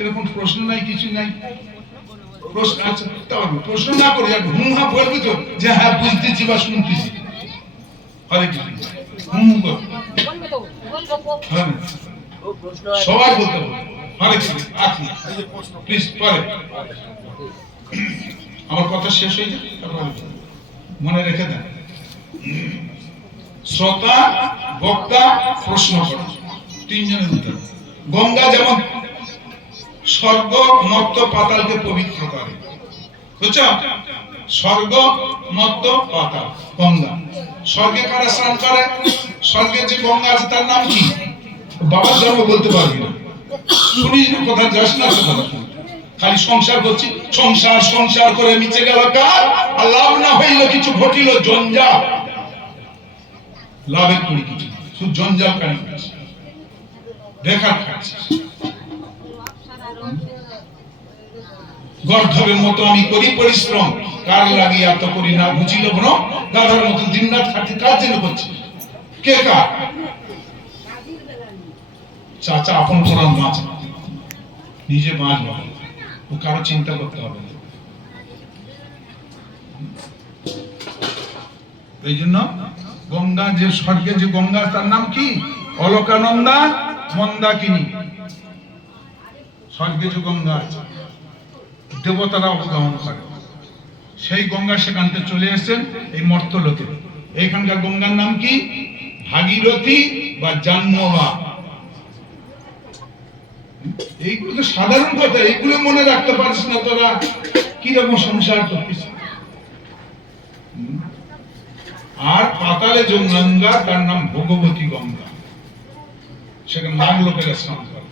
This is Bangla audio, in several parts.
এরকম প্রশ্ন নাই, কিছু নাই। প্রশ্ন প্রশ্ন না হুম হা বলবি তো, যে হ্যাঁ বুঝতেছি বা শুনতেছি। হরে কৃষ্ণ হুম সবাই বলতে হরে কৃষ্ণ আপনি প্লিজ পরে আমার কথা শেষ হয়ে যায় মনে রেখে দেন। শ্রোতা, বক্তা, প্রশ্ন করে। তিনজনের উত্তর গঙ্গা যেমন স্বর্গ মত্ত পাতালকে পবিত্র করে। বুঝছ? স্বর্গ মত্ত পাতাল, গঙ্গা। স্বর্গে কারা স্নান করে? স্বর্গে যে গঙ্গা আছে, তার নাম কি? বাবার জন্ম বলতে পারবি না। শুনিস না যাস না। খালি সংসার করছি, সংসার সংসার করে মিচে গেল কার? আর লাভ না হইল কিছু, ঘটিল জঞ্জাল। লাভের করি কিছু শুধু জঞ্জাল কানি গর্ধবের মতো আমি করি পরিশ্রম। কার লাগি এত করি না বুঝিল বন গাধার মতো দিন রাত খাটি কার জন্য করছি? কে কার? চাচা, আপন কোরআন বাঁচ নিজে বাঁচ বাবা ও কারও চিন্তা করতে হবে না। এই জন্য গঙ্গা যে স্বর্গে যে গঙ্গা, তার নাম কি? অলকানন্দা মন্দাকিনী। স্বর্গে গঙ্গা আছে দেবতারা অবগাহন করে সেই গঙ্গা সেখান থেকে চলে এসেছেন এই মর্তলোকে এইখানকার গঙ্গার নাম কি? ভাগীরথী বা জাহ্নবা। এইগুলো তো সাধারণ কথা, এইগুলো মনে রাখতে পারছিস না তোরা। কীরকম সংসার করছিস হুম? আর পাতালে যে গঙ্গা, তার নাম ভগবতী গঙ্গা। সেখানে নাম লোকেরা স্নান করে।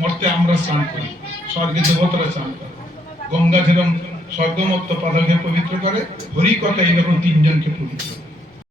মর্তে আমরা স্নান করি স্বর্গে দেবতারা স্নান করে। গঙ্গা যেরকম স্বর্গমত্ত পাদকে পবিত্র করে হরি কথা এইরকম তিনজনকে পবিত্র করে।